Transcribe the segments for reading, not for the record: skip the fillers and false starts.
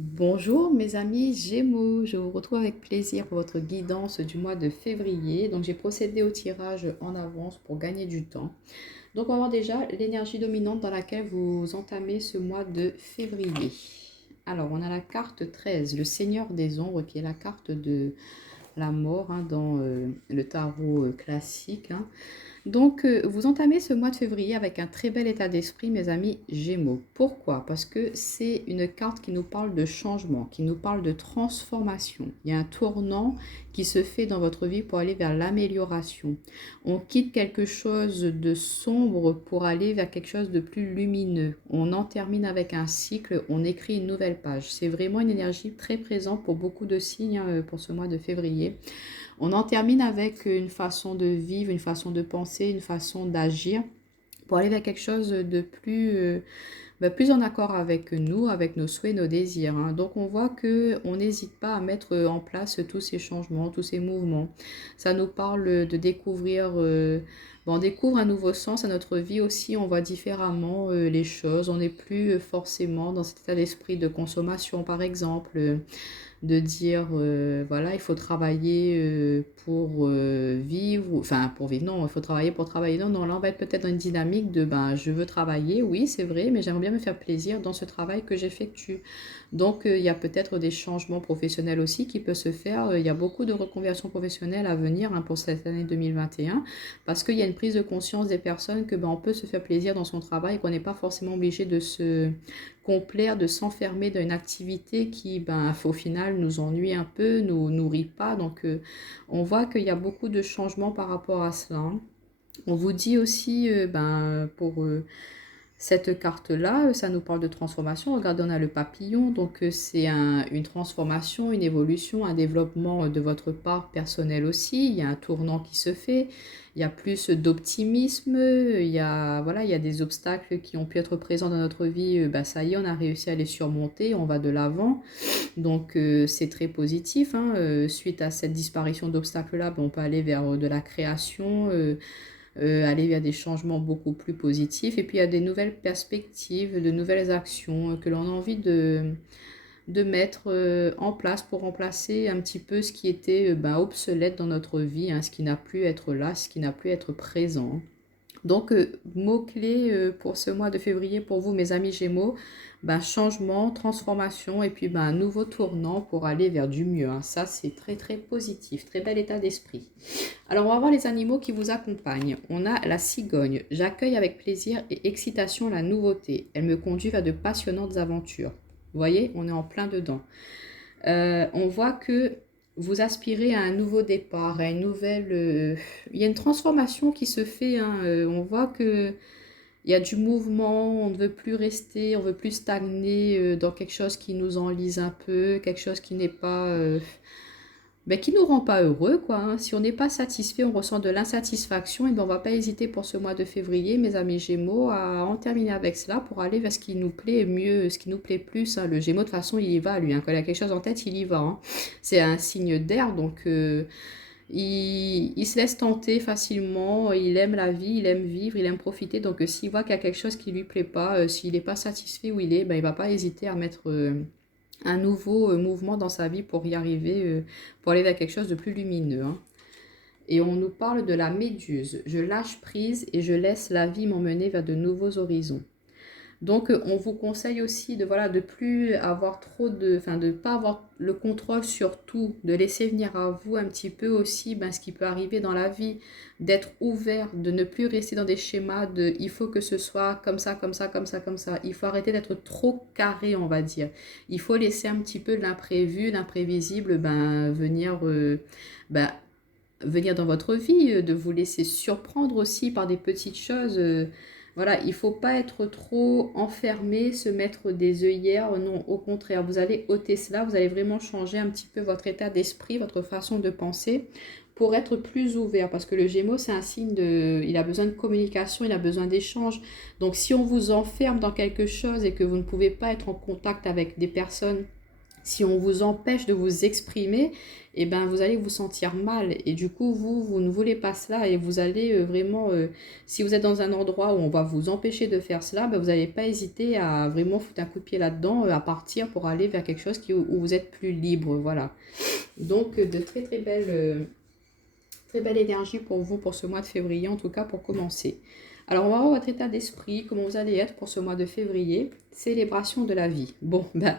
Bonjour mes amis Gémeaux, je vous retrouve avec plaisir pour votre guidance du mois de février. Donc j'ai procédé au tirage en avance pour gagner du temps. Donc on va voir déjà l'énergie dominante dans laquelle vous entamez ce mois de février. Alors on a la carte 13, le Seigneur des Ombres, qui est la carte de la mort dans le tarot classique. Donc, vous entamez ce mois de février avec un très bel état d'esprit, mes amis Gémeaux. Pourquoi? Parce que c'est une carte qui nous parle de changement, qui nous parle de transformation. Il y a un tournant qui se fait dans votre vie pour aller vers l'amélioration. On quitte quelque chose de sombre pour aller vers quelque chose de plus lumineux. On en termine avec un cycle, on écrit une nouvelle page. C'est vraiment une énergie très présente pour beaucoup de signes pour ce mois de février. On en termine avec une façon de vivre, une façon de penser, une façon d'agir pour aller vers quelque chose de plus en accord avec nous, avec nos souhaits, nos désirs. Donc on voit que on n'hésite pas à mettre en place tous ces changements, tous ces mouvements. Ça nous parle de découvrir, on découvre un nouveau sens à notre vie aussi, on voit différemment les choses. On n'est plus forcément dans cet état d'esprit de consommation, par exemple. De dire voilà, il faut travailler pour vivre, enfin pour vivre, non, il faut travailler pour travailler, non, non, là on va être peut-être dans une dynamique de ben je veux travailler, oui c'est vrai, mais j'aimerais bien me faire plaisir dans ce travail que j'effectue. Donc il y a peut-être des changements professionnels aussi qui peuvent se faire. Il y a beaucoup de reconversions professionnelles à venir pour cette année 2021 parce qu'il y a une prise de conscience des personnes que ben, on peut se faire plaisir dans son travail et qu'on n'est pas forcément obligé de se complaire, de s'enfermer dans une activité qui, ben, au final, nous ennuie un peu, nous nourrit pas. Donc, on voit qu'il y a beaucoup de changements par rapport à cela. On vous dit aussi, pour cette carte-là, ça nous parle de transformation. Regardez, on a le papillon, donc c'est une transformation, une évolution, un développement de votre part personnel aussi. Il y a un tournant qui se fait, il y a plus d'optimisme, voilà, il y a des obstacles qui ont pu être présents dans notre vie. Ça y est, on a réussi à les surmonter, on va de l'avant. Donc c'est très positif. Suite à cette disparition d'obstacles-là, on peut aller vers de la création. Aller vers des changements beaucoup plus positifs. Et puis il y a des nouvelles perspectives, de nouvelles actions que l'on a envie de mettre en place pour remplacer un petit peu ce qui était obsolète dans notre vie, ce qui n'a plus à être là, ce qui n'a plus à être présent. Donc, mots-clés pour ce mois de février pour vous, mes amis Gémeaux, changement, transformation et puis un nouveau tournant pour aller vers du mieux. Ça, c'est très très positif, très bel état d'esprit. Alors, on va voir les animaux qui vous accompagnent. On a la cigogne. J'accueille avec plaisir et excitation la nouveauté. Elle me conduit vers de passionnantes aventures. Vous voyez, on est en plein dedans. On voit que vous aspirez à un nouveau départ, à une nouvelle... il y a une transformation qui se fait. On voit que il y a du mouvement, on ne veut plus rester, on ne veut plus stagner dans quelque chose qui nous enlise un peu, quelque chose qui n'est pas... qui nous rend pas heureux, quoi. Si on n'est pas satisfait, on ressent de l'insatisfaction, et ben on va pas hésiter pour ce mois de février, mes amis Gémeaux, à en terminer avec cela pour aller vers ce qui nous plaît mieux, ce qui nous plaît plus. Le Gémeaux, de toute façon, il y va, lui. Quand il a quelque chose en tête, il y va. C'est un signe d'air, donc il se laisse tenter facilement, il aime la vie, il aime vivre, il aime profiter. Donc s'il voit qu'il y a quelque chose qui lui plaît pas, s'il n'est pas satisfait où il est, il va pas hésiter à mettre un nouveau mouvement dans sa vie pour y arriver, pour aller vers quelque chose de plus lumineux. Et on nous parle de la méduse. Je lâche prise et je laisse la vie m'emmener vers de nouveaux horizons. Donc, on vous conseille aussi de voilà de plus avoir de pas avoir le contrôle sur tout, de laisser venir à vous un petit peu aussi ce qui peut arriver dans la vie, d'être ouvert, de ne plus rester dans des schémas de il faut que ce soit comme ça, comme ça, comme ça, comme ça. Il faut arrêter d'être trop carré, on va dire. Il faut laisser un petit peu l'imprévu, l'imprévisible, ben, venir dans votre vie, de vous laisser surprendre aussi par des petites choses. Voilà, il ne faut pas être trop enfermé, se mettre des œillères. Non, au contraire, vous allez ôter cela, vous allez vraiment changer un petit peu votre état d'esprit, votre façon de penser pour être plus ouvert. Parce que le Gémeaux, c'est un signe de... Il a besoin de communication, il a besoin d'échange. Donc si on vous enferme dans quelque chose et que vous ne pouvez pas être en contact avec des personnes Si on vous empêche de vous exprimer, eh ben, vous allez vous sentir mal. Et du coup, vous ne voulez pas cela. Et vous allez vraiment, si vous êtes dans un endroit où on va vous empêcher de faire cela, ben, vous n'allez pas hésiter à vraiment foutre un coup de pied là-dedans, à partir pour aller vers quelque chose où vous êtes plus libre. Voilà. Donc, de très belle énergie pour vous pour ce mois de février, en tout cas pour commencer. Alors, on va voir votre état d'esprit, comment vous allez être pour ce mois de février. Célébration de la vie. Bon, ben,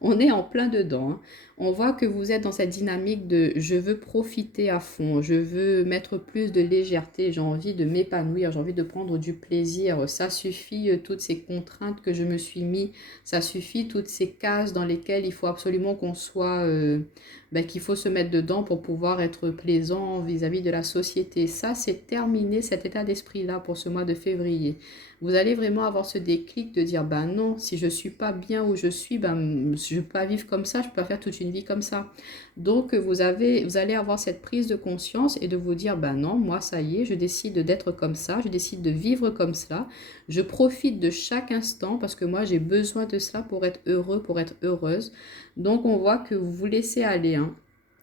on est en plein dedans, hein. On voit que vous êtes dans cette dynamique de je veux profiter à fond, je veux mettre plus de légèreté, j'ai envie de m'épanouir, j'ai envie de prendre du plaisir. Ça suffit, toutes ces contraintes que je me suis mis, ça suffit, toutes ces cases dans lesquelles il faut absolument qu'on soit, ben, qu'il faut se mettre dedans pour pouvoir être plaisant vis-à-vis de la société. Ça, c'est terminé cet état d'esprit-là pour ce mois de février. Vous allez vraiment avoir ce déclic de dire, ben non, si je suis pas bien où je suis, ben je ne peux pas vivre comme ça, je peux pas faire toute une vie comme ça. Donc vous allez avoir cette prise de conscience et de vous dire, ben non, moi ça y est, je décide d'être comme ça, je décide de vivre comme cela, je profite de chaque instant parce que moi j'ai besoin de cela pour être heureux, pour être heureuse. Donc on voit que vous vous laissez aller, hein.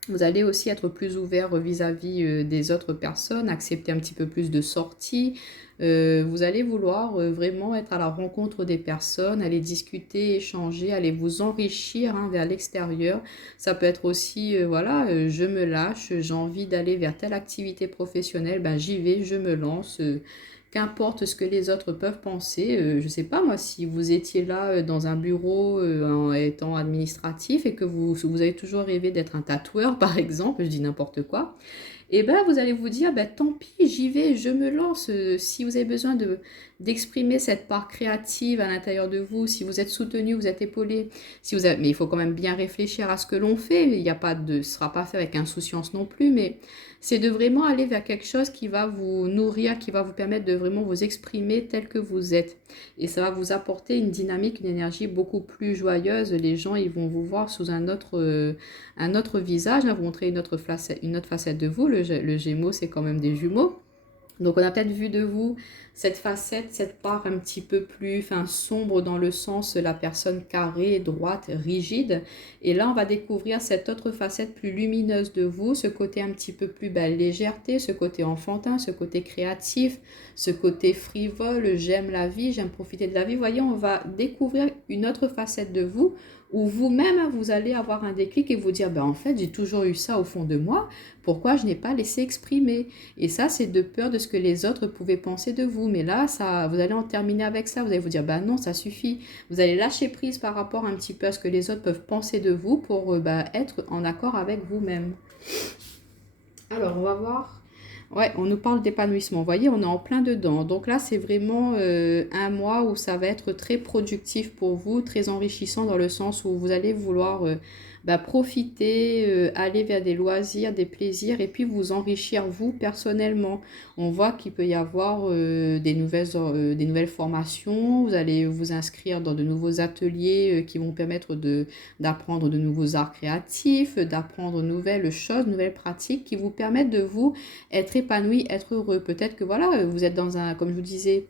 Vous allez aussi être plus ouvert vis-à-vis des autres personnes, accepter un petit peu plus de sorties. Vous allez vouloir vraiment être à la rencontre des personnes, aller discuter, échanger, aller vous enrichir, hein, vers l'extérieur. Ça peut être aussi, voilà, je me lâche, j'ai envie d'aller vers telle activité professionnelle, ben j'y vais, je me lance. Qu'importe ce que les autres peuvent penser, je ne sais pas moi, si vous étiez là dans un bureau en étant administratif et que vous avez toujours rêvé d'être un tatoueur par exemple, je dis n'importe quoi, et ben vous allez vous dire, ben, tant pis, j'y vais, je me lance. Si vous avez besoin d'exprimer cette part créative à l'intérieur de vous, si vous êtes soutenu, vous êtes épaulé, si vous avez, mais il faut quand même bien réfléchir à ce que l'on fait. Il n'y a pas de, ce sera pas fait avec insouciance non plus, mais c'est de vraiment aller vers quelque chose qui va vous nourrir, qui va vous permettre de vraiment vous exprimer tel que vous êtes. Et ça va vous apporter une dynamique, une énergie beaucoup plus joyeuse. Les gens, ils vont vous voir sous un autre visage, hein, vous montrer une autre facette de vous. Le Gémeaux, c'est quand même des jumeaux. Donc on a peut-être vu de vous cette facette, cette part un petit peu plus sombre dans le sens la personne carrée, droite, rigide. Et là on va découvrir cette autre facette plus lumineuse de vous, ce côté un petit peu plus légèreté, ce côté enfantin, ce côté créatif, ce côté frivole, j'aime la vie, j'aime profiter de la vie. Vous voyez, on va découvrir une autre facette de vous où vous-même vous allez avoir un déclic et vous dire, ben, en fait j'ai toujours eu ça au fond de moi, pourquoi je n'ai pas laissé exprimer? Et ça, c'est de peur de ce que les autres pouvaient penser de vous. Mais là, ça, vous allez en terminer avec ça. Vous allez vous dire, bah non, ça suffit. Vous allez lâcher prise par rapport un petit peu à ce que les autres peuvent penser de vous pour être en accord avec vous-même. Alors, on va voir. Ouais, on nous parle d'épanouissement. Vous voyez, on est en plein dedans. Donc là, c'est vraiment un mois où ça va être très productif pour vous, très enrichissant dans le sens où vous allez vouloir profiter, aller vers des loisirs, des plaisirs et puis vous enrichir vous personnellement. On voit qu'il peut y avoir des nouvelles formations. Vous allez vous inscrire dans de nouveaux ateliers qui vont permettre d'apprendre de nouveaux arts créatifs, d'apprendre de nouvelles choses, nouvelles pratiques qui vous permettent de vous être épanoui, être heureux. Peut-être que voilà, vous êtes dans un, comme je vous disais,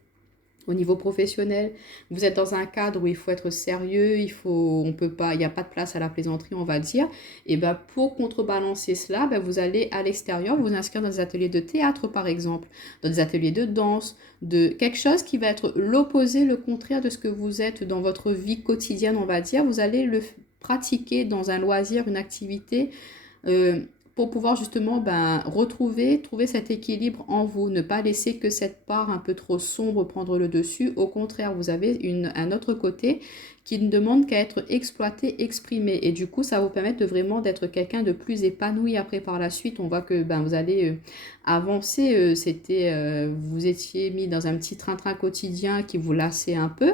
au niveau professionnel, vous êtes dans un cadre où il faut être sérieux, on peut pas, il n'y a pas de place à la plaisanterie, on va dire. Et ben pour contrebalancer cela, ben vous allez à l'extérieur vous inscrire dans des ateliers de théâtre par exemple, dans des ateliers de danse, de quelque chose qui va être l'opposé, le contraire de ce que vous êtes dans votre vie quotidienne, on va dire. Vous allez le pratiquer dans un loisir, une activité. euh, pour pouvoir justement trouver cet équilibre en vous, ne pas laisser que cette part un peu trop sombre prendre le dessus. Au contraire, vous avez un autre côté qui ne demande qu'à être exploité, exprimé. Et du coup, ça va vous permettre de vraiment d'être quelqu'un de plus épanoui après par la suite. On voit que vous allez avancer. Vous étiez mis dans un petit train-train quotidien qui vous lassait un peu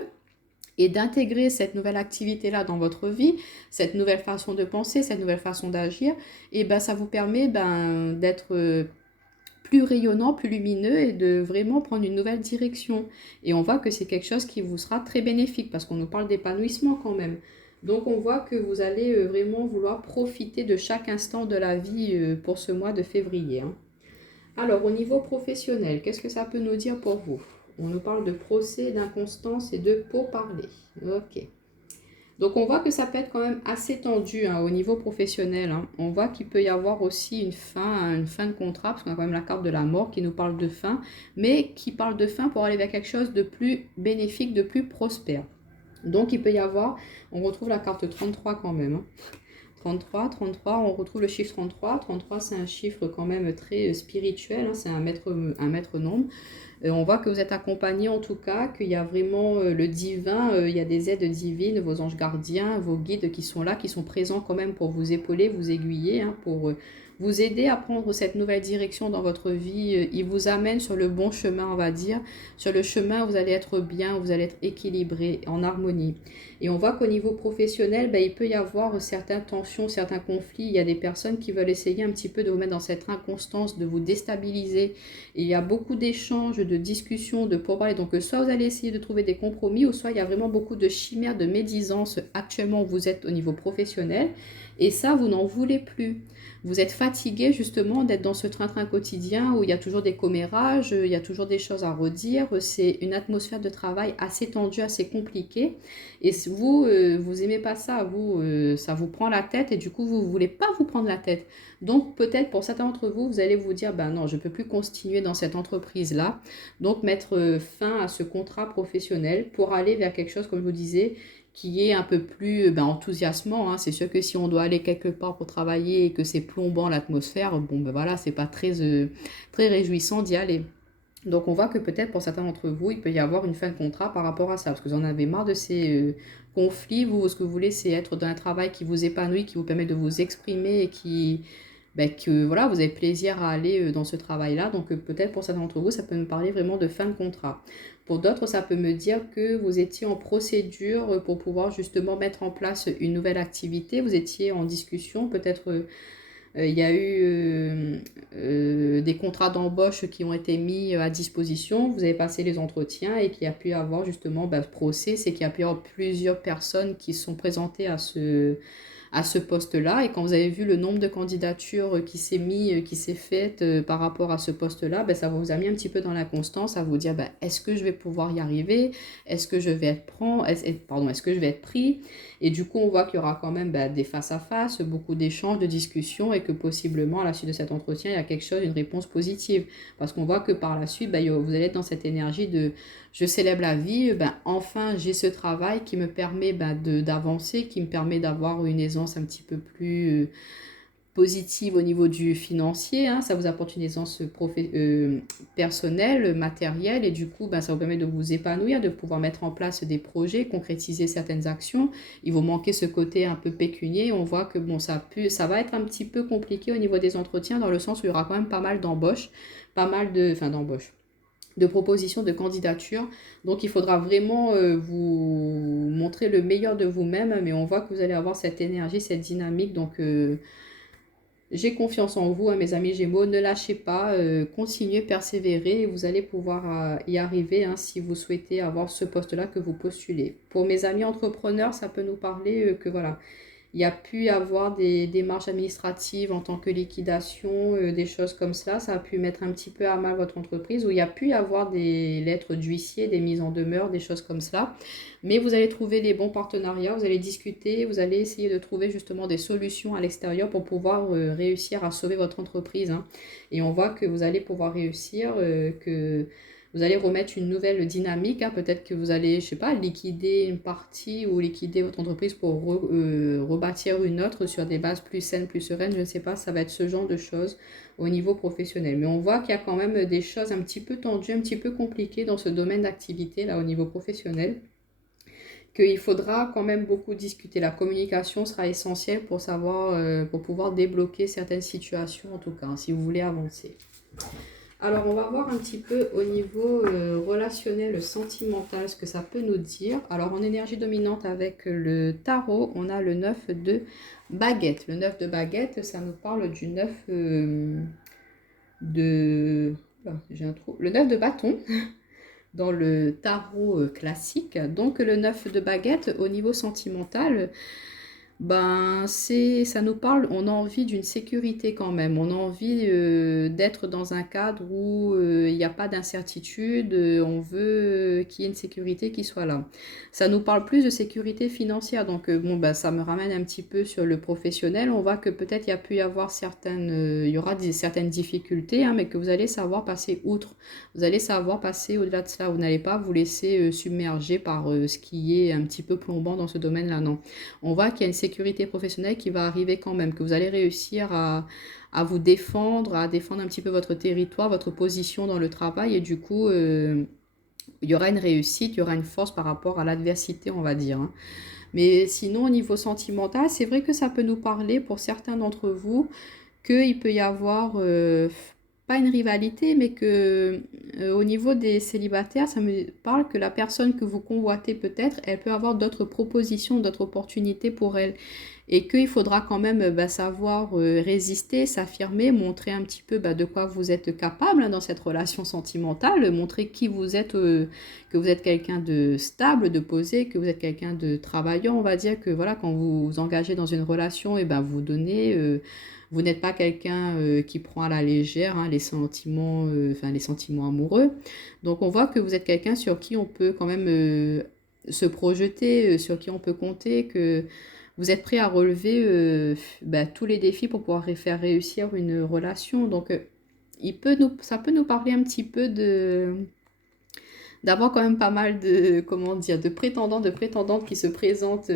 et d'intégrer cette nouvelle activité-là dans votre vie, cette nouvelle façon de penser, cette nouvelle façon d'agir, et ça vous permet d'être plus rayonnant, plus lumineux et de vraiment prendre une nouvelle direction. Et on voit que c'est quelque chose qui vous sera très bénéfique parce qu'on nous parle d'épanouissement quand même. Donc on voit que vous allez vraiment vouloir profiter de chaque instant de la vie pour ce mois de février, hein. Alors, au niveau professionnel, qu'est-ce que ça peut nous dire pour vous? On nous parle de procès, d'inconstance et de pourparlers. Ok. Donc on voit que ça peut être quand même assez tendu hein, au niveau professionnel. Hein. On voit qu'il peut y avoir aussi une fin de contrat, parce qu'on a quand même la carte de la mort qui nous parle de fin, mais qui parle de fin pour aller vers quelque chose de plus bénéfique, de plus prospère. Donc il peut y avoir, on retrouve la carte 33 quand même. Hein. 33, on retrouve le chiffre 33. 33, c'est un chiffre quand même très spirituel, hein, c'est un maître nombre. On voit que vous êtes accompagné en tout cas, qu'il y a vraiment le divin, il y a des aides divines, vos anges gardiens, vos guides qui sont là, qui sont présents quand même pour vous épauler, vous aiguiller, hein, pour vous aider à prendre cette nouvelle direction dans votre vie. Ils vous amènent sur le bon chemin, on va dire. Sur le chemin, vous allez être bien, vous allez être équilibré, en harmonie. Et on voit qu'au niveau professionnel, ben, il peut y avoir certaines tensions, certains conflits. Il y a des personnes qui veulent essayer un petit peu de vous mettre dans cette inconstance, de vous déstabiliser. Et il y a beaucoup d'échanges, de discussions, de pourparlers. Donc, soit vous allez essayer de trouver des compromis, ou soit il y a vraiment beaucoup de chimères, de médisance actuellement où vous êtes au niveau professionnel. Et ça, vous n'en voulez plus. Vous êtes fatigué justement d'être dans ce train-train quotidien où il y a toujours des commérages, il y a toujours des choses à redire. C'est une atmosphère de travail assez tendue, assez compliquée. Et vous, vous aimez pas ça, vous, ça vous prend la tête et du coup, vous ne voulez pas vous prendre la tête. Donc, peut-être pour certains d'entre vous, vous allez vous dire, ben non, je ne peux plus continuer dans cette entreprise-là. Donc, mettre fin à ce contrat professionnel pour aller vers quelque chose, comme je vous disais, qui est un peu plus enthousiasmant. Hein. C'est sûr que si on doit aller quelque part pour travailler et que c'est plombant l'atmosphère, bon ben voilà, c'est pas très réjouissant d'y aller. Donc on voit que peut-être pour certains d'entre vous, il peut y avoir une fin de contrat par rapport à ça, parce que vous en avez marre de ces conflits. Vous, ce que vous voulez, c'est être dans un travail qui vous épanouit, qui vous permet de vous exprimer et que voilà, vous avez plaisir à aller dans ce travail-là. Donc peut-être pour certains d'entre vous, ça peut me parler vraiment de fin de contrat. Pour d'autres, ça peut me dire que vous étiez en procédure pour pouvoir justement mettre en place une nouvelle activité. Vous étiez en discussion, peut-être il y a eu des contrats d'embauche qui ont été mis à disposition. Vous avez passé les entretiens et qu'il y a pu avoir justement procès, c'est qu'il y a pu y avoir plusieurs personnes qui sont présentées à ce poste-là. Et quand vous avez vu le nombre de candidatures qui s'est fait par rapport à ce poste-là, ça vous a mis un petit peu dans l'inconstance à vous dire est-ce que je vais pouvoir y arriver? Est-ce que je vais est-ce que je vais être pris? Et du coup, on voit qu'il y aura quand même des face-à-face, beaucoup d'échanges, de discussions et que possiblement à la suite de cet entretien, il y a quelque chose, une réponse positive. Parce qu'on voit que par la suite, vous allez être dans cette énergie de je célèbre la vie, enfin j'ai ce travail qui me permet d'avancer, qui me permet d'avoir une aisance un petit peu plus positive au niveau du financier, hein. Ça vous apporte une aisance personnelle, matérielle, et du coup, ça vous permet de vous épanouir, de pouvoir mettre en place des projets, concrétiser certaines actions. Il vous manquait ce côté un peu pécunier. On voit que ça va être un petit peu compliqué au niveau des entretiens, dans le sens où il y aura quand même pas mal d'embauches, de propositions de candidature. Donc il faudra vraiment vous montrer le meilleur de vous-même, mais on voit que vous allez avoir cette énergie, cette dynamique. Donc j'ai confiance en vous, hein, mes amis Gémeaux. Ne lâchez pas, continuez, persévérez. Et vous allez pouvoir y arriver hein, si vous souhaitez avoir ce poste-là que vous postulez. Pour mes amis entrepreneurs, ça peut nous parler que voilà, il y a pu avoir des démarches administratives en tant que liquidation, des choses comme ça. Ça a pu mettre un petit peu à mal votre entreprise, où il y a pu y avoir des lettres d'huissier, des mises en demeure, des choses comme cela. Mais vous allez trouver les bons partenariats, vous allez discuter, vous allez essayer de trouver justement des solutions à l'extérieur pour pouvoir réussir à sauver votre entreprise. Hein. Et on voit que vous allez pouvoir réussir, que vous allez remettre une nouvelle dynamique. Hein. Peut-être que vous allez, je sais pas, liquider une partie ou liquider votre entreprise pour rebâtir une autre sur des bases plus saines, plus sereines. Je ne sais pas, ça va être ce genre de choses au niveau professionnel. Mais on voit qu'il y a quand même des choses un petit peu tendues, un petit peu compliquées dans ce domaine d'activité là au niveau professionnel, qu'il faudra quand même beaucoup discuter. La communication sera essentielle pour savoir, pour pouvoir débloquer certaines situations en tout cas, hein, si vous voulez avancer. Alors, on va voir un petit peu au niveau relationnel, sentimental, ce que ça peut nous dire. Alors, en énergie dominante avec le tarot, on a le 9 de baguette. Le 9 de baguette, ça nous parle du 9 de... j'ai un trou. Le 9 de bâton dans le tarot classique. Donc, le 9 de baguette, au niveau sentimental, Ben, ça nous parle, on a envie d'une sécurité quand même, on a envie d'être dans un cadre où il n'y a pas d'incertitude, on veut qu'il y ait une sécurité qui soit là. Ça nous parle plus de sécurité financière, donc bon, ben, ça me ramène un petit peu sur le professionnel, on voit que peut-être il y a pu y avoir il y aura certaines difficultés, hein, mais que vous allez savoir passer outre, vous allez savoir passer au-delà de cela, vous n'allez pas vous laisser submerger par ce qui est un petit peu plombant dans ce domaine-là, non. On voit qu'il y a une sécurité professionnelle qui va arriver quand même, que vous allez réussir à vous défendre, à défendre un petit peu votre territoire, votre position dans le travail, et du coup, il y aura une réussite, il y aura une force par rapport à l'adversité, on va dire, hein. Mais sinon, au niveau sentimental, c'est vrai que ça peut nous parler pour certains d'entre vous qu'il peut y avoir, pas une rivalité, mais que au niveau des célibataires, ça me parle que la personne que vous convoitez peut-être, elle peut avoir d'autres propositions, d'autres opportunités pour elle. Et qu'il faudra quand même bah, savoir résister, s'affirmer, montrer un petit peu bah, de quoi vous êtes capable hein, dans cette relation sentimentale, montrer qui vous êtes, que vous êtes quelqu'un de stable, de posé, que vous êtes quelqu'un de travaillant. On va dire que voilà, quand vous vous engagez dans une relation, et ben vous donnez, vous n'êtes pas quelqu'un qui prend à la légère hein, les sentiments amoureux. Donc on voit que vous êtes quelqu'un sur qui on peut quand même se projeter, sur qui on peut compter, que vous êtes prêt à relever bah, tous les défis pour pouvoir faire réussir une relation. Donc, ça peut nous parler un petit peu d'avoir quand même pas mal de, comment dire, de prétendants, de prétendantes qui se présentent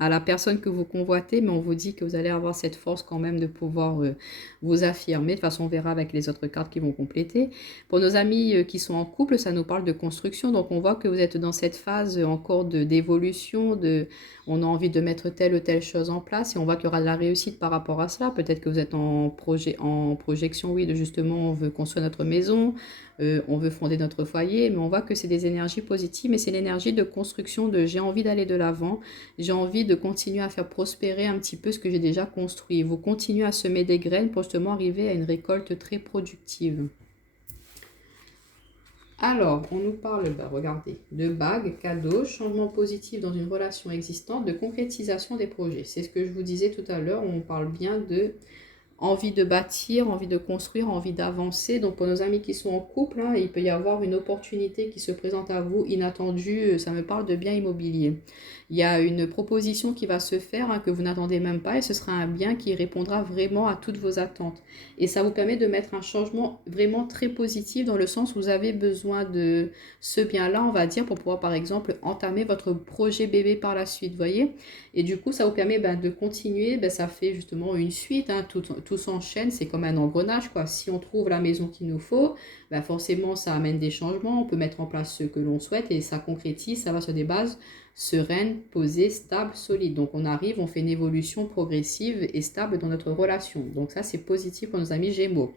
à la personne que vous convoitez, mais on vous dit que vous allez avoir cette force quand même de pouvoir vous affirmer. De toute façon, on verra avec les autres cartes qui vont compléter. Pour nos amis qui sont en couple, ça nous parle de construction. Donc, on voit que vous êtes dans cette phase encore d'évolution, on a envie de mettre telle ou telle chose en place et on voit qu'il y aura de la réussite par rapport à cela. Peut-être que vous êtes en projection, oui, de justement, on veut construire notre maison, on veut fonder notre foyer, mais on voit que c'est des énergies positives, mais c'est l'énergie de construction, de j'ai envie d'aller de l'avant, j'ai envie de continuer à faire prospérer un petit peu ce que j'ai déjà construit. Vous continuez à semer des graines pour justement arriver à une récolte très productive. Alors, on nous parle, bah, regardez, de bagues, cadeaux, changement positif dans une relation existante, de concrétisation des projets. C'est ce que je vous disais tout à l'heure, on parle bien de envie de bâtir, envie de construire, envie d'avancer. Donc pour nos amis qui sont en couple, hein, il peut y avoir une opportunité qui se présente à vous inattendue. Ça me parle de bien immobilier. Il y a une proposition qui va se faire hein, que vous n'attendez même pas et ce sera un bien qui répondra vraiment à toutes vos attentes. Et ça vous permet de mettre un changement vraiment très positif dans le sens où vous avez besoin de ce bien-là, on va dire, pour pouvoir par exemple entamer votre projet bébé par la suite, vous voyez. Et du coup, ça vous permet de continuer, ça fait justement une suite, hein, tout s'enchaîne, c'est comme un engrenage, quoi. Si on trouve la maison qu'il nous faut, forcément, ça amène des changements, on peut mettre en place ce que l'on souhaite et ça concrétise, ça va sur des bases sereines, posées, stables, solides. Donc on arrive, on fait une évolution progressive et stable dans notre relation. Donc ça, c'est positif pour nos amis Gémeaux.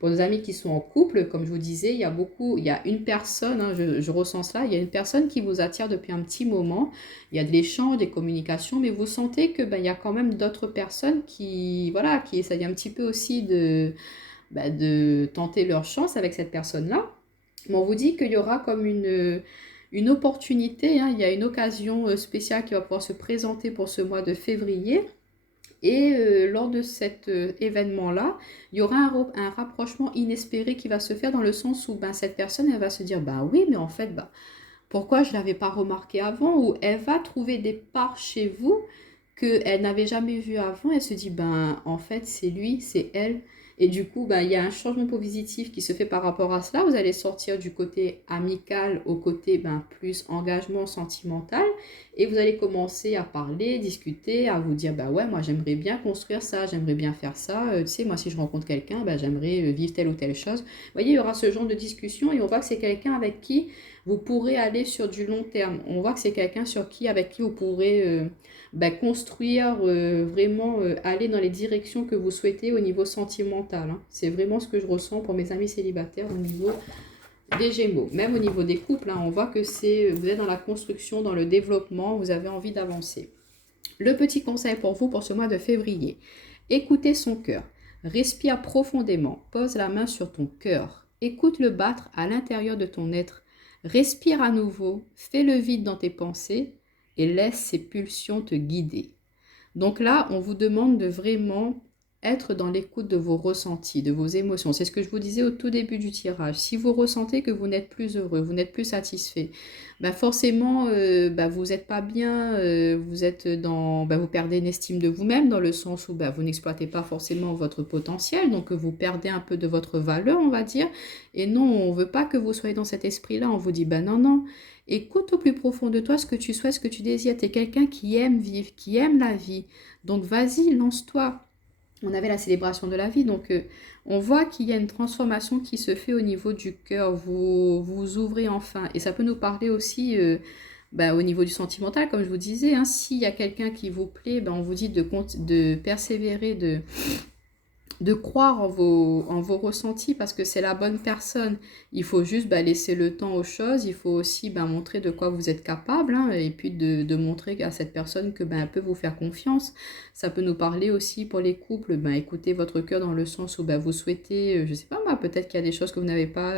Pour nos amis qui sont en couple, comme je vous disais, il y a une personne, hein, je ressens cela, il y a une personne qui vous attire depuis un petit moment, il y a de l'échange, des communications, mais vous sentez que il y a quand même d'autres personnes voilà, qui essayent un petit peu aussi de tenter leur chance avec cette personne-là. Mais on vous dit qu'il y aura comme une opportunité, hein, il y a une occasion spéciale qui va pouvoir se présenter pour ce mois de février. Et lors de cet événement-là, il y aura un rapprochement inespéré qui va se faire dans le sens où cette personne, elle va se dire, bah oui, mais en fait, pourquoi je ne l'avais pas remarqué avant? Ou elle va trouver des parts chez vous qu'elle n'avait jamais vues avant. Elle se dit, en fait, c'est lui, c'est elle. Et du coup, il y a un changement positif qui se fait par rapport à cela. Vous allez sortir du côté amical au côté plus engagement sentimental. Et vous allez commencer à parler, discuter, à vous dire, ouais, moi j'aimerais bien construire ça, j'aimerais bien faire ça. Tu sais, moi si je rencontre quelqu'un, j'aimerais vivre telle ou telle chose. Vous voyez, il y aura ce genre de discussion et on voit que c'est quelqu'un avec qui vous pourrez aller sur du long terme. On voit que c'est quelqu'un avec qui vous pourrez construire, vraiment aller dans les directions que vous souhaitez au niveau sentimental, hein. C'est vraiment ce que je ressens pour mes amis célibataires au niveau des Gémeaux. Même au niveau des couples, hein, on voit que vous êtes dans la construction, dans le développement, vous avez envie d'avancer. Le petit conseil pour vous pour ce mois de février. Écoutez son cœur. Respire profondément. Pose la main sur ton cœur. Écoute-le battre à l'intérieur de ton être. Respire à nouveau. Fais le vide dans tes pensées. et laisse ces pulsions te guider. Donc là, on vous demande de vraiment être dans l'écoute de vos ressentis, de vos émotions. C'est ce que je vous disais au tout début du tirage. Si vous ressentez que vous n'êtes plus heureux, vous n'êtes plus satisfait, bah forcément, vous n'êtes pas bien, vous êtes dans, vous perdez une estime de vous-même dans le sens où vous n'exploitez pas forcément votre potentiel, donc vous perdez un peu de votre valeur, on va dire. Et non, on ne veut pas que vous soyez dans cet esprit-là. On vous dit, non, non. Écoute au plus profond de toi ce que tu souhaites, ce que tu désires. Tu es quelqu'un qui aime vivre, qui aime la vie. Donc vas-y, lance-toi. On avait la célébration de la vie, donc on voit qu'il y a une transformation qui se fait au niveau du cœur. Vous vous ouvrez enfin. Et ça peut nous parler aussi au niveau du sentimental, comme je vous disais. Hein, s'il y a quelqu'un qui vous plaît, on vous dit de persévérer, de croire en vos ressentis parce que c'est la bonne personne. Il faut juste laisser le temps aux choses. Il faut aussi montrer de quoi vous êtes capable, hein, et puis de montrer à cette personne que elle peut vous faire confiance. Ça peut nous parler aussi pour les couples. Écoutez votre cœur dans le sens où vous souhaitez, je sais pas moi, peut-être qu'il y a des choses que vous n'avez pas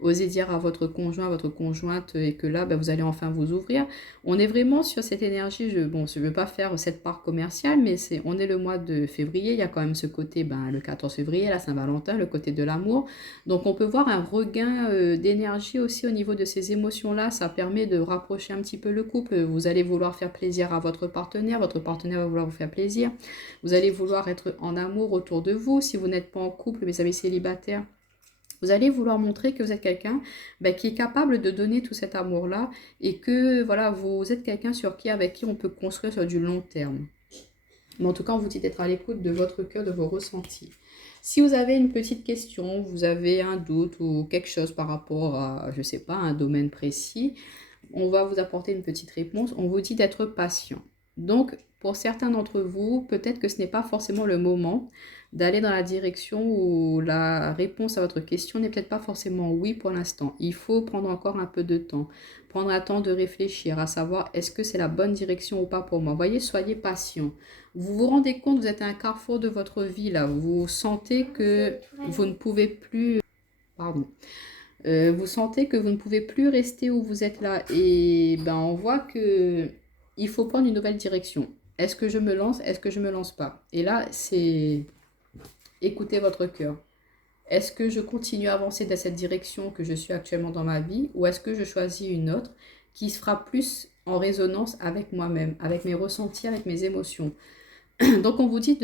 osé dire à votre conjoint, à votre conjointe, et que là, vous allez enfin vous ouvrir. On est vraiment sur cette énergie. Je ne veux pas faire cette part commerciale, mais on est le mois de février. Il y a quand même ce côté, le 14 février, la Saint-Valentin, le côté de l'amour. Donc, on peut voir un regain d'énergie aussi au niveau de ces émotions-là. Ça permet de rapprocher un petit peu le couple. Vous allez vouloir faire plaisir à votre partenaire va vouloir vous faire plaisir. Vous allez vouloir être en amour autour de vous. Si vous n'êtes pas en couple, mais vous êtes célibataire, vous allez vouloir montrer que vous êtes quelqu'un qui est capable de donner tout cet amour-là et que voilà, vous êtes quelqu'un avec qui on peut construire sur du long terme. Mais en tout cas, on vous dit d'être à l'écoute de votre cœur, de vos ressentis. Si vous avez une petite question, vous avez un doute ou quelque chose par rapport à, je ne sais pas, un domaine précis, on va vous apporter une petite réponse. On vous dit d'être patient. Donc, pour certains d'entre vous, peut-être que ce n'est pas forcément le moment d'aller dans la direction où la réponse à votre question n'est peut-être pas forcément oui pour l'instant. Il faut prendre encore un peu de temps, prendre un temps de réfléchir, à savoir est-ce que c'est la bonne direction ou pas pour moi. Voyez, soyez patient. Vous vous rendez compte, vous êtes à un carrefour de votre vie là, vous sentez que vous ne pouvez plus... Pardon. Vous sentez que vous ne pouvez plus rester où vous êtes là et on voit que il faut prendre une nouvelle direction. Est-ce que je me lance? Est-ce que je me lance pas? Et là, c'est écoutez votre cœur. Est-ce que je continue à avancer dans cette direction que je suis actuellement dans ma vie ou est-ce que je choisis une autre qui sera plus en résonance avec moi-même, avec mes ressentis, avec mes émotions? Donc on vous dit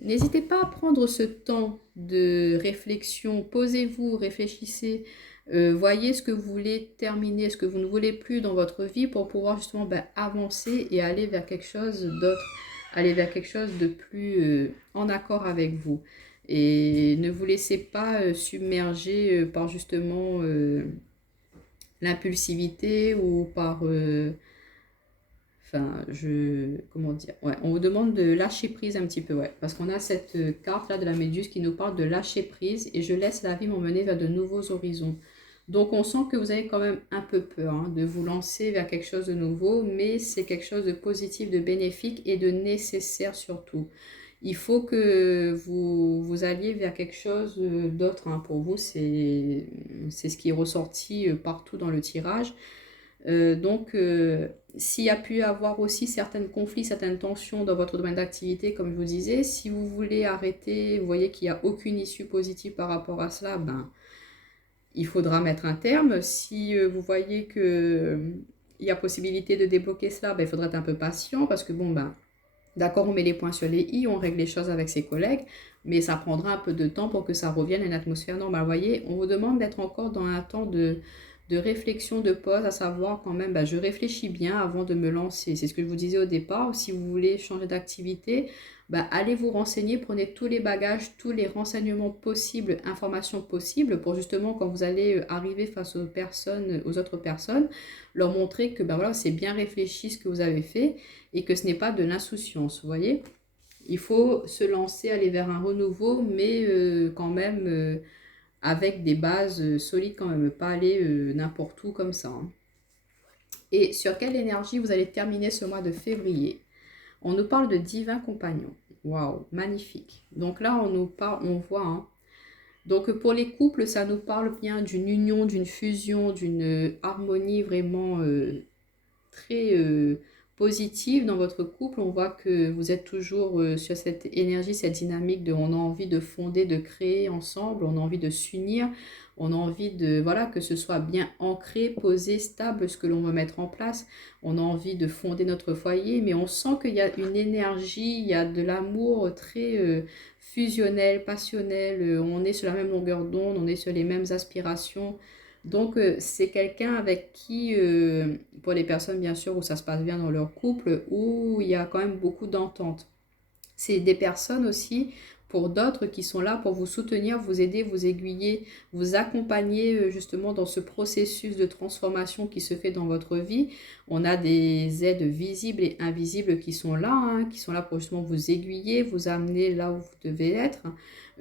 n'hésitez pas à prendre ce temps de réflexion, posez-vous, réfléchissez, voyez ce que vous voulez terminer, ce que vous ne voulez plus dans votre vie pour pouvoir justement avancer et aller vers quelque chose d'autre, aller vers quelque chose de plus en accord avec vous. Et ne vous laissez pas submerger par justement l'impulsivité ou par... comment dire, ouais, on vous demande de lâcher prise un petit peu, ouais, parce qu'on a cette carte là de la méduse qui nous parle de lâcher prise et je laisse la vie m'emmener vers de nouveaux horizons. Donc on sent que vous avez quand même un peu peur de vous lancer vers quelque chose de nouveau, mais c'est quelque chose de positif, de bénéfique et de nécessaire surtout. Il faut que vous alliez vers quelque chose d'autre pour vous, c'est ce qui est ressorti partout dans le tirage. S'il y a pu avoir aussi certains conflits, certaines tensions dans votre domaine d'activité, comme je vous disais, si vous voulez arrêter, vous voyez qu'il n'y a aucune issue positive par rapport à cela, il faudra mettre un terme. Si vous voyez qu'il y a possibilité de débloquer cela, il faudra être un peu patient parce que d'accord, on met les points sur les i, on règle les choses avec ses collègues, mais ça prendra un peu de temps pour que ça revienne à une atmosphère normale. Vous voyez, on vous demande d'être encore dans un temps de réflexion, de pause, à savoir quand même, je réfléchis bien avant de me lancer. C'est ce que je vous disais au départ. Si vous voulez changer d'activité, allez vous renseigner, prenez tous les bagages, tous les renseignements possibles, informations possibles pour justement quand vous allez arriver face aux personnes, aux autres personnes, leur montrer que voilà, c'est bien réfléchi ce que vous avez fait et que ce n'est pas de l'insouciance, vous voyez. Il faut se lancer, aller vers un renouveau, mais quand même avec des bases solides quand même, pas aller n'importe où comme ça. Et sur quelle énergie vous allez terminer ce mois de février? On nous parle de divin compagnon. Waouh, magnifique. Donc là, on voit. Donc pour les couples, ça nous parle bien d'une union, d'une fusion, d'une harmonie vraiment très positive dans votre couple. On voit que vous êtes toujours sur cette énergie, cette dynamique de on a envie de fonder, de créer ensemble, on a envie de s'unir, on a envie de, voilà, que ce soit bien ancré, posé, stable, ce que l'on veut mettre en place. On a envie de fonder notre foyer, mais on sent qu'il y a une énergie, il y a de l'amour très fusionnel, passionnel. On est sur la même longueur d'onde, on est sur les mêmes aspirations. Donc, c'est quelqu'un avec qui, pour les personnes bien sûr où ça se passe bien dans leur couple, où il y a quand même beaucoup d'entente. C'est des personnes aussi, pour d'autres, qui sont là pour vous soutenir, vous aider, vous aiguiller, vous accompagner justement dans ce processus de transformation qui se fait dans votre vie. On a des aides visibles et invisibles qui sont là, hein, qui sont là pour justement vous aiguiller, vous amener là où vous devez être.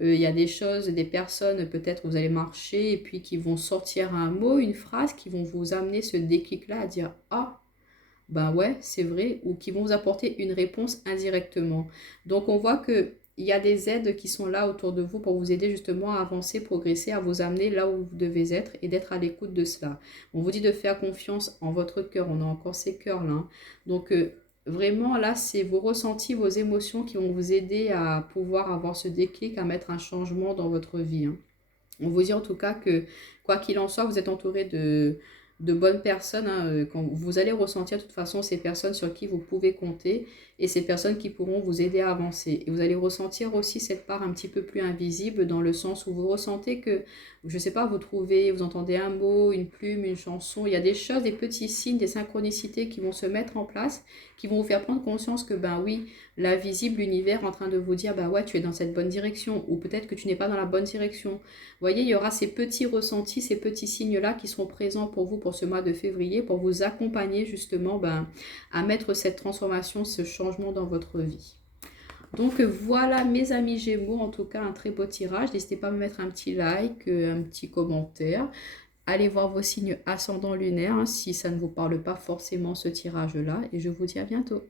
Il y a des choses, des personnes, peut-être vous allez marcher et puis qui vont sortir un mot, une phrase, qui vont vous amener ce déclic-là à dire «Ah, ben ouais, c'est vrai», ou qui vont vous apporter une réponse indirectement. Donc on voit que il y a des aides qui sont là autour de vous pour vous aider justement à avancer, progresser, à vous amener là où vous devez être et d'être à l'écoute de cela. On vous dit de faire confiance en votre cœur, on a encore ces cœurs là, hein. Donc vraiment là, c'est vos ressentis, vos émotions qui vont vous aider à pouvoir avoir ce déclic, à mettre un changement dans votre vie, hein. On vous dit en tout cas que, quoi qu'il en soit, vous êtes entouré de bonnes personnes, hein, quand vous allez ressentir de toute façon ces personnes sur qui vous pouvez compter et ces personnes qui pourront vous aider à avancer. Et vous allez ressentir aussi cette part un petit peu plus invisible dans le sens où vous ressentez que, je ne sais pas, vous trouvez, vous entendez un mot, une plume, une chanson, il y a des choses, des petits signes, des synchronicités qui vont se mettre en place, qui vont vous faire prendre conscience que, ben oui, l'invisible, l'univers est en train de vous dire, ben ouais, tu es dans cette bonne direction, ou peut-être que tu n'es pas dans la bonne direction. Vous voyez, il y aura ces petits ressentis, ces petits signes-là qui seront présents pour vous pour ce mois de février, pour vous accompagner justement à mettre cette transformation, ce changement dans votre vie. Donc voilà mes amis Gémeaux, en tout cas un très beau tirage. N'hésitez pas à me mettre un petit like, un petit commentaire. Allez voir vos signes ascendants lunaires, hein, si ça ne vous parle pas forcément ce tirage-là. Et je vous dis à bientôt.